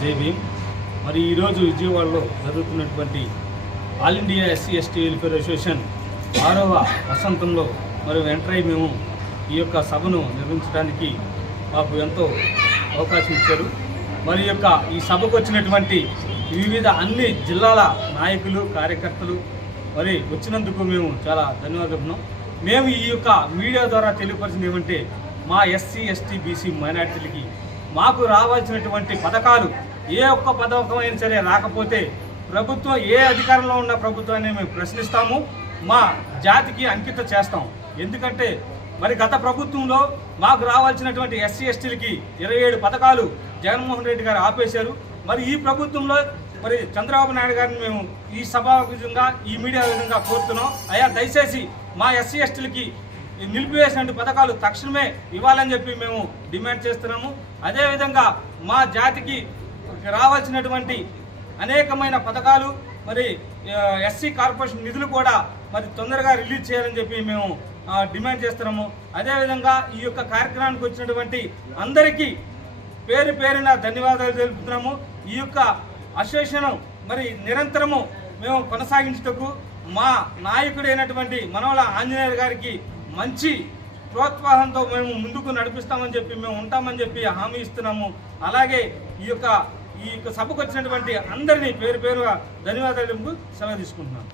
జై భీమ్. మరి ఈరోజు విజయవాడలో జరుగుతున్నటువంటి all India SC ST welfare association 6వ వసంతంలో మరి ఎంటర్ అయి మేము ఈ యొక్క సభను నిర్వహించడానికి మాకు ఎంతో అవకాశం ఇచ్చారు. మరి ఈ సభకు వచ్చినటువంటి వివిధ అన్ని జిల్లాల నాయకులు కార్యకర్తలు మరి వచ్చినందుకు మేము చాలా ధన్యవాదాలు. మేము ఈ యొక్క మీడియా ద్వారా తెలియపరిచింది ఏమంటే, మా ఎస్సీ ఎస్టీ బీసీ మైనార్టీలకి మాకు రావాల్సినటువంటి పథకాలు ఏ ఒక్క పథకమైనా సరే రాకపోతే ప్రభుత్వం ఏ అధికారంలో ఉన్న ప్రభుత్వాన్ని మేము ప్రశ్నిస్తాము, మా జాతికి అంకితం చేస్తాం. ఎందుకంటే మరి గత ప్రభుత్వంలో మాకు రావాల్సినటువంటి ఎస్సీ ఎస్టీలకి 27 పథకాలు జగన్మోహన్ రెడ్డి గారు ఆపేశారు. మరి ఈ ప్రభుత్వంలో మరి చంద్రబాబు నాయుడు గారిని మేము ఈ సభా విధంగా ఈ మీడియా విధంగా కోరుతున్నాం. అయ్యా దయచేసి మా ఎస్సీ ఎస్టీలకి నిలిపివేసినటువంటి పథకాలు తక్షణమే ఇవ్వాలని చెప్పి మేము డిమాండ్ చేస్తున్నాము. అదేవిధంగా మా జాతికి రావాల్సినటువంటి అనేకమైన పథకాలు మరి ఎస్సీ కార్పొరేషన్ నిధులు కూడా మరి తొందరగా రిలీజ్ చేయాలని చెప్పి మేము డిమాండ్ చేస్తున్నాము. అదేవిధంగా ఈ యొక్క కార్యక్రమానికి వచ్చినటువంటి అందరికీ పేరు పేరున ధన్యవాదాలు తెలుపుతున్నాము. ఈ యొక్క అసోసియేషన్ మరి నిరంతరము మేము కొనసాగించుటకు మా నాయకుడైనటువంటి మనవల ఆంజనేయులు గారికి మంచి ప్రోత్సాహంతో మేము ముందుకు నడిపిస్తామని చెప్పి మేము ఉంటామని చెప్పి హామీ ఇస్తున్నాము. అలాగే ఈ యొక్క సభకు వచ్చినటువంటి అందరినీ పేరు పేరుగా ధన్యవాదాలు సెలవు తీసుకుంటున్నాను.